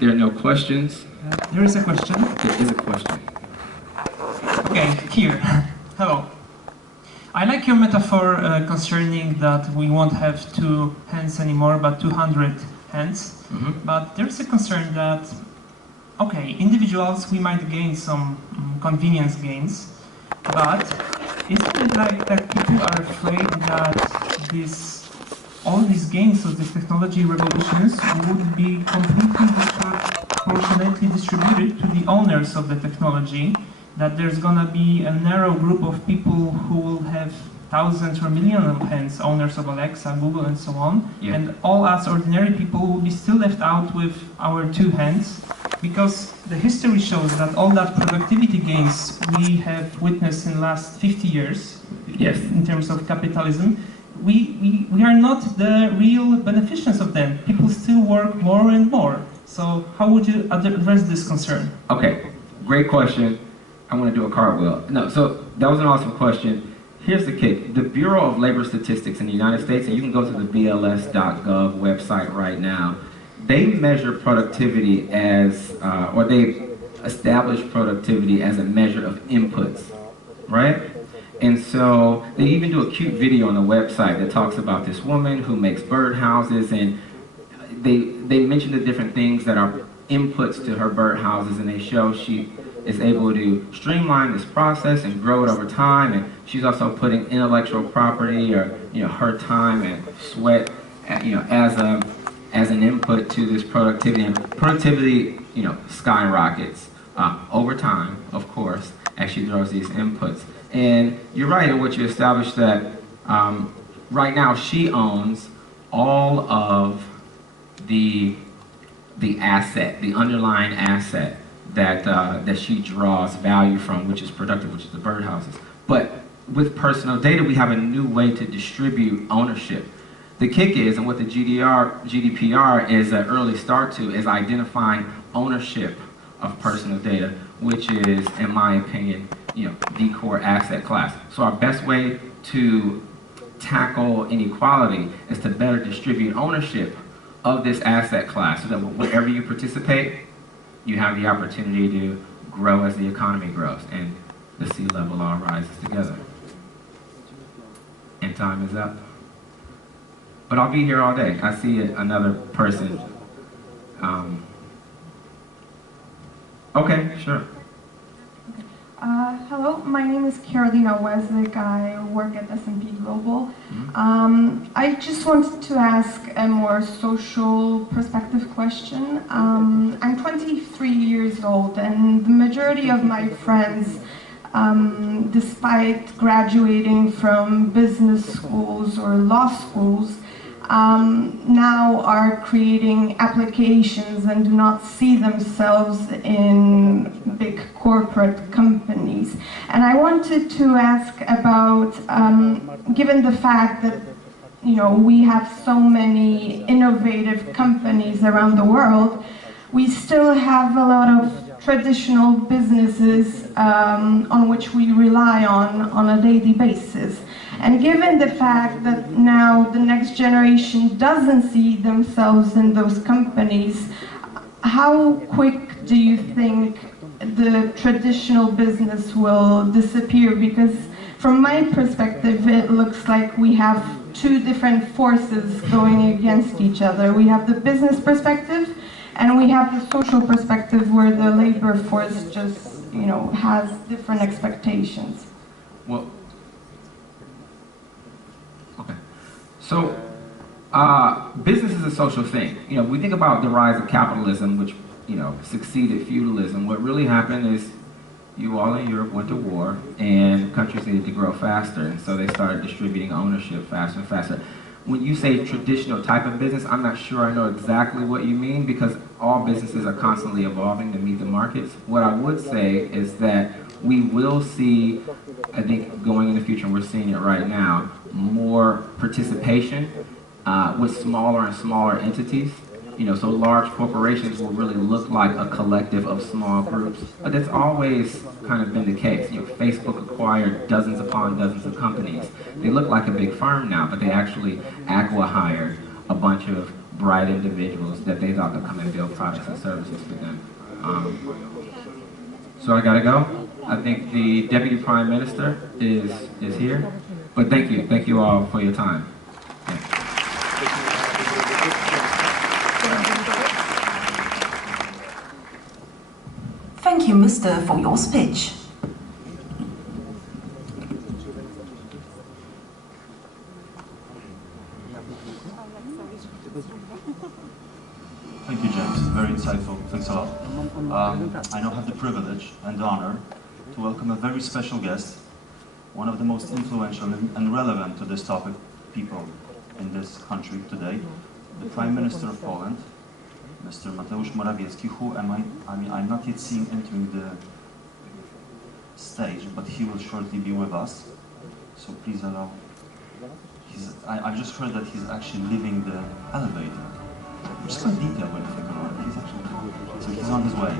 there are no questions. There is a question. There is a question. Okay, here. Hello. I like your metaphor concerning that we won't have 2 hands anymore, but 200 hands. But there's a concern that, okay, individuals, we might gain some convenience gains, but isn't it like that people are afraid that all these gains of these technology revolutions would be completely disproportionately distributed to the owners of the technology, that there's gonna be a narrow group of people who will have thousands or millions of hands, owners of Alexa, Google, and so on, and all us ordinary people will be still left out with our 2 hands, because the history shows that all that productivity gains we have witnessed in the last 50 years, in terms of capitalism, we are not the real beneficiaries of them. People still work more and more. So how would you address this concern? Okay, great question. I want to do a cartwheel. No, so that was an awesome question. Here's the kick. The Bureau of Labor Statistics in the United States, and you can go to the BLS.gov website right now, they measure productivity as, or they establish productivity as a measure of inputs, right? And so they even do a cute video on the website that talks about this woman who makes birdhouses, and they mention the different things that are inputs to her birdhouses, and they show she is able to streamline this process and grow it over time, and she's also putting intellectual property, or her time and sweat, as an input to this productivity, and productivity skyrockets over time, of course, as she throws these inputs. And you're right in what you established, that right now she owns all of the asset, the underlying asset that she draws value from, which is productive, which is the birdhouses. But with personal data, we have a new way to distribute ownership. The kick is, and what the GDPR is an early start to, is identifying ownership of personal data, which is, in my opinion, the core asset class. So our best way to tackle inequality is to better distribute ownership of this asset class, so that wherever you participate, you have the opportunity to grow as the economy grows, and the sea level all rises together. And time is up. But I'll be here all day. I see another person. Okay, sure. Hello, my name is Carolina Wesnick. I work at S&P Global. I just wanted to ask a more social perspective question. I'm 23 years old, and the majority of my friends, despite graduating from business schools or law schools, now are creating applications and do not see themselves in big corporate companies. And I wanted to ask about, given the fact that we have so many innovative companies around the world, we still have a lot of traditional businesses on which we rely on a daily basis. And given the fact that now the next generation doesn't see themselves in those companies, how quick do you think the traditional business will disappear? Because from my perspective, it looks like we have 2 different forces going against each other. We have the business perspective, and we have the social perspective, where the labor force just, has different expectations. Well, okay. So, business is a social thing. We think about the rise of capitalism, which, succeeded feudalism. What really happened is you all in Europe went to war, and countries needed to grow faster, and so they started distributing ownership faster and faster. When you say traditional type of business, I'm not sure I know exactly what you mean, because all businesses are constantly evolving to meet the markets. What I would say is that we will see, I think going in the future, and we're seeing it right now, more participation with smaller and smaller entities. So large corporations will really look like a collective of small groups, but that's always kind of been the case. Facebook acquired dozens upon dozens of companies. They look like a big firm now, but they actually acqui-hired a bunch of bright individuals that they thought could come and build products and services for them. So I gotta go. I think the Deputy Prime Minister is here. But thank you all for your time. Yeah. Thank you, Mr. for your speech. Thank you, James. Very insightful. Thanks a lot. I now have the privilege and honor to welcome a very special guest, one of the most influential and relevant to this topic people in this country today, the Prime Minister of Poland, Mr. Mateusz Morawiecki, who I'm not yet seeing entering the stage, but he will shortly be with us. So please allow. I've just heard that he's actually leaving the elevator. Which is quite detailed when you think about it. So he's on his way.